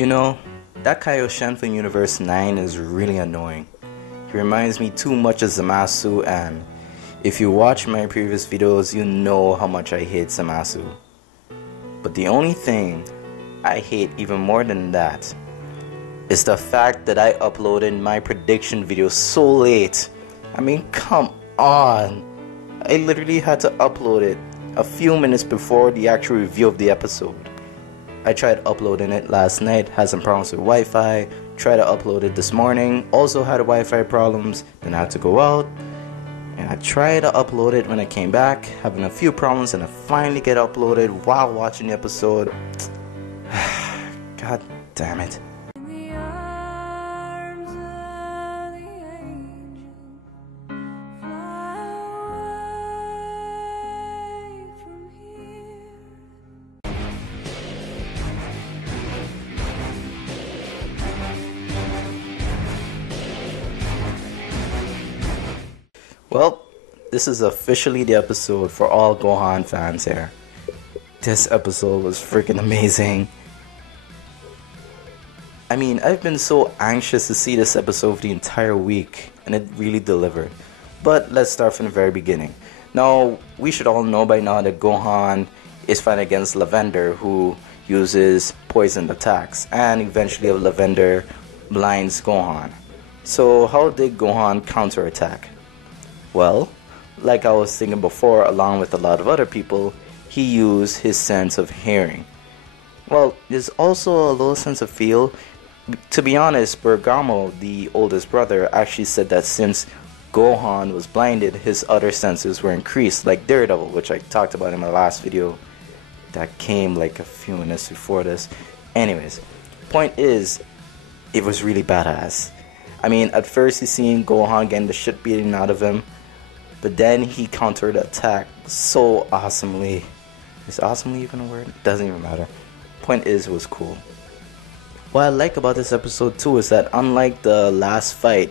You know, that Kaioshin from Universe 9 is really annoying. He reminds me too much of Zamasu, and if you watch my previous videos, you know how much I hate Zamasu. But the only thing I hate even more than that is the fact that I uploaded my prediction video so late. I mean, come on. I literally had to upload it a few minutes before the actual review of the episode. I tried uploading it last night, had some problems with Wi-Fi, tried to upload it this morning, also had Wi-Fi problems, then I had to go out, and I tried to upload it when I came back, having a few problems, and I finally get uploaded while watching the episode. God damn it. Well, this is officially the episode for all Gohan fans here. This episode was freaking amazing. I mean, I've been so anxious to see this episode for the entire week, and it really delivered. But let's start from the very beginning. Now, we should all know by now that Gohan is fighting against Lavender, who uses poison attacks, and eventually Lavender blinds Gohan. So how did Gohan counterattack? Well, like I was thinking before, along with a lot of other people, he used his sense of hearing. Well, there's also a little sense of feel. To be honest, Bergamo, the oldest brother, actually said that since Gohan was blinded, his other senses were increased, like Daredevil, which I talked about in my last video that came like a few minutes before this. Anyways, point is, it was really badass. I mean, at first you seen Gohan getting the shit beaten out of him, but then he countered the attack so awesomely. Is awesomely even a word? Doesn't even matter. Point is, it was cool. What I like about this episode too is that unlike the last fight,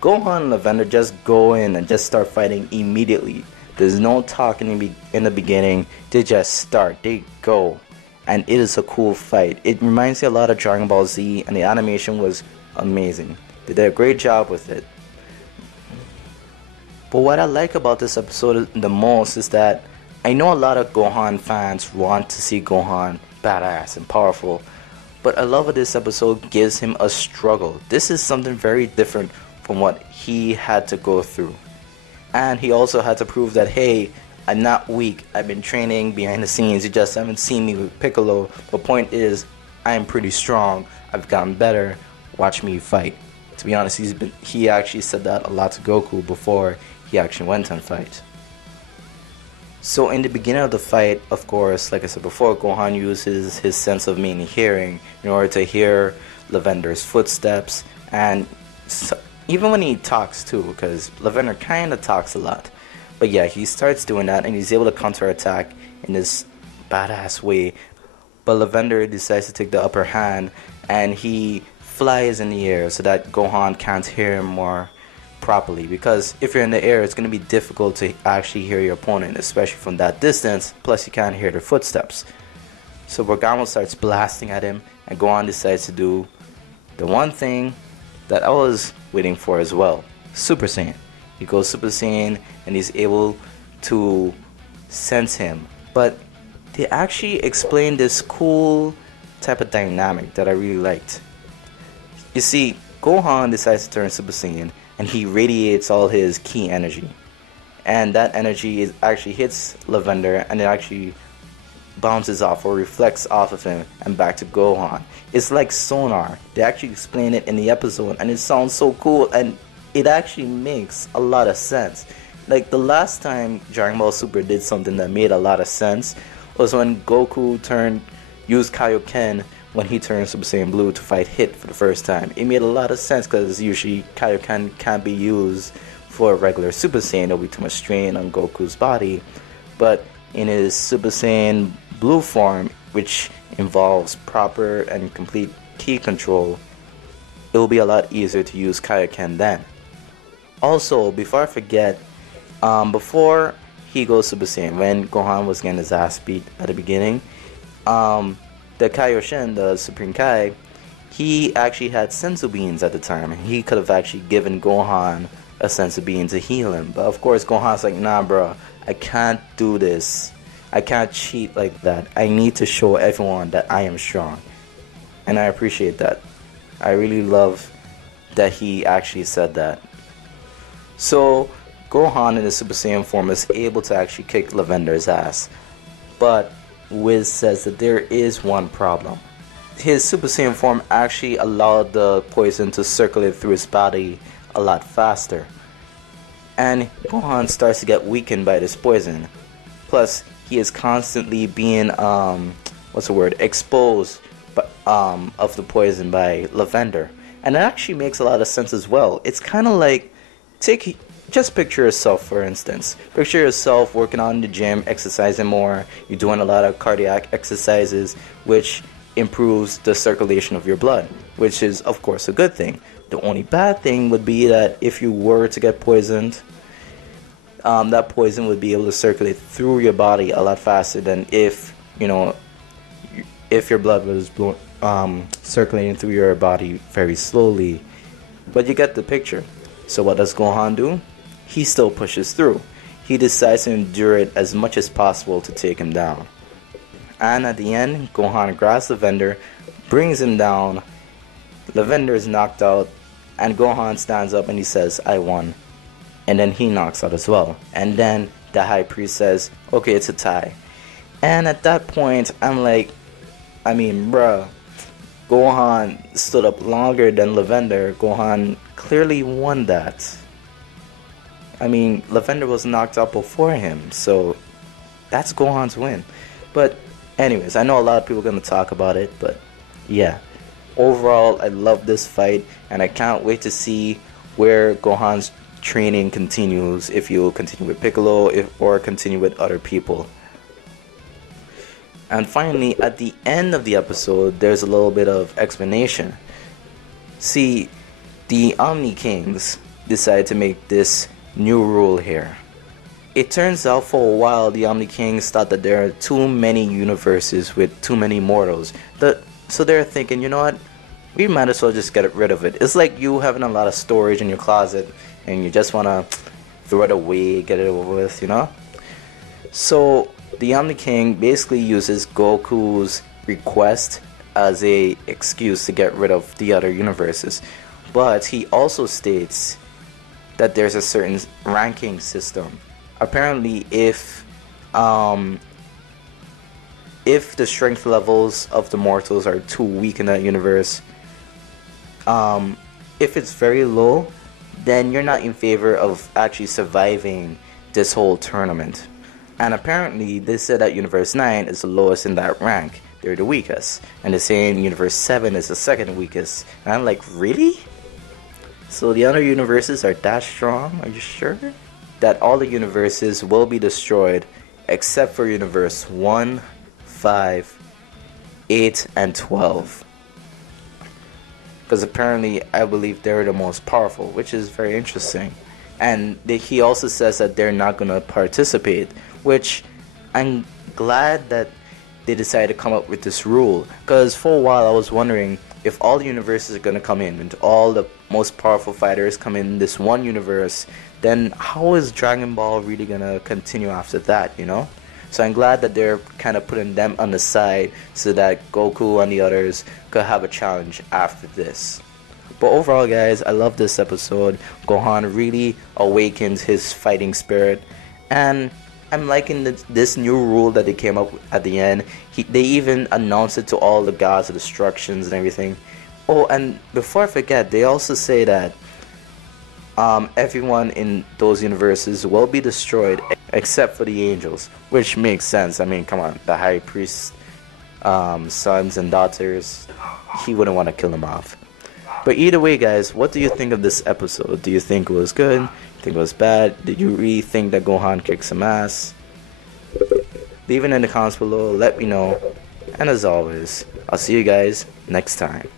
Gohan and Lavender just go in and just start fighting immediately. There's no talking in the beginning. They just start. They go. And it is a cool fight. It reminds me a lot of Dragon Ball Z, and the animation was amazing. They did a great job with it. But what I like about this episode the most is that I know a lot of Gohan fans want to see Gohan badass and powerful, but I love that this episode gives him a struggle. This is something very different from what he had to go through. And he also had to prove that, hey, I'm not weak. I've been training behind the scenes. You just haven't seen me with Piccolo. The point is, I'm pretty strong. I've gotten better. Watch me fight. To be honest, he actually said that a lot to Goku before he actually went and fight. So in the beginning of the fight, of course, like I said before, Gohan uses his sense of mainly hearing in order to hear Lavender's footsteps, and even when he talks too, because Lavender kind of talks a lot. But yeah, he starts doing that, and he's able to counterattack in this badass way. But Lavender decides to take the upper hand, and he flies in the air so that Gohan can't hear him more properly, because if you're in the air, it's going to be difficult to actually hear your opponent, especially from that distance, plus you can't hear their footsteps. So Bergamo starts blasting at him, and Gohan decides to do the one thing that I was waiting for as well: Super Saiyan. He goes Super Saiyan, and he's able to sense him. But they actually explained this cool type of dynamic that I really liked. You see, Gohan decides to turn Super Saiyan, and he radiates all his ki energy. And that energy actually hits Lavender, and it actually bounces off or reflects off of him and back to Gohan. It's like sonar. They actually explain it in the episode, and it sounds so cool, and it actually makes a lot of sense. Like the last time Dragon Ball Super did something that made a lot of sense was when Goku used Kaioken when he turned Super Saiyan Blue to fight Hit for the first time. It made a lot of sense because usually Kaioken can't be used for a regular Super Saiyan. There'll be too much strain on Goku's body. But in his Super Saiyan Blue form, which involves proper and complete ki control, it will be a lot easier to use Kaioken then. Also, before I forget, before he goes Super Saiyan, when Gohan was getting his ass beat at the beginning, the Kaioshin, the Supreme Kai, he actually had senzu beans at the time. He could have actually given Gohan a senzu bean to heal him. But of course, Gohan's like, nah, bro, I can't do this. I can't cheat like that. I need to show everyone that I am strong. And I appreciate that. I really love that he actually said that. So, Gohan in his Super Saiyan form is able to actually kick Lavender's ass. But Wiz says that there is one problem. His Super Saiyan form actually allowed the poison to circulate through his body a lot faster. And Gohan starts to get weakened by this poison. Plus, he is constantly being, exposed of the poison by Lavender. And it actually makes a lot of sense as well. It's kind of like, just picture yourself, for instance. Picture yourself working out in the gym, exercising more. You're doing a lot of cardiac exercises, which improves the circulation of your blood, which is, of course, a good thing. The only bad thing would be that if you were to get poisoned, that poison would be able to circulate through your body a lot faster than if your blood was circulating through your body very slowly. But you get the picture. So what does Gohan do? He still pushes through. He decides to endure it as much as possible to take him down. And at the end, Gohan grabs Lavender, brings him down. Lavender is knocked out, and Gohan stands up and he says, I won. And then he knocks out as well. And then the High Priest says, okay, it's a tie. And at that point, I'm like, bruh, Gohan stood up longer than Lavender. Gohan clearly won that. Lavender was knocked out before him, so that's Gohan's win. But anyways, I know a lot of people are going to talk about it, but yeah. Overall, I love this fight, and I can't wait to see where Gohan's training continues, if he will continue with Piccolo or continue with other people. And finally, at the end of the episode, there's a little bit of explanation. See, the Omni Kings decided to make this new rule here. It turns out for a while the Omni Kings thought that there are too many universes with too many mortals. So they're thinking, you know what, we might as well just get rid of it. It's like you having a lot of storage in your closet and you just want to throw it away, get it over with, So the Omni King basically uses Goku's request as a excuse to get rid of the other universes. But he also states that there's a certain ranking system. Apparently, if the strength levels of the mortals are too weak in that universe, if it's very low, then you're not in favor of actually surviving this whole tournament. And apparently, they said that Universe 9 is the lowest in that rank. They're the weakest. And they're saying Universe 7 is the second weakest. And I'm like, really? So the other universes are that strong? Are you sure? That all the universes will be destroyed except for Universe 1, 5, 8, and 12. Because apparently, I believe they're the most powerful, which is very interesting. And he also says that they're not going to participate, which I'm glad that they decided to come up with this rule. Because for a while I was wondering, if all the universes are going to come in and all the most powerful fighters come in this one universe, then how is Dragon Ball really going to continue after that, So I'm glad that they're kind of putting them on the side so that Goku and the others could have a challenge after this. But overall, guys, I love this episode. Gohan really awakens his fighting spirit, and I'm liking this new rule that they came up with at the end. They even announced it to all the gods of destructions and everything. Oh, and before I forget, they also say that everyone in those universes will be destroyed except for the angels, which makes sense. Come on, the High Priest sons and daughters, he wouldn't want to kill them off. But either way, guys, what do you think of this episode? Do you think it was good? Do you think it was bad? Did you really think that Gohan kicked some ass? Leave it in the comments below, let me know. And as always, I'll see you guys next time.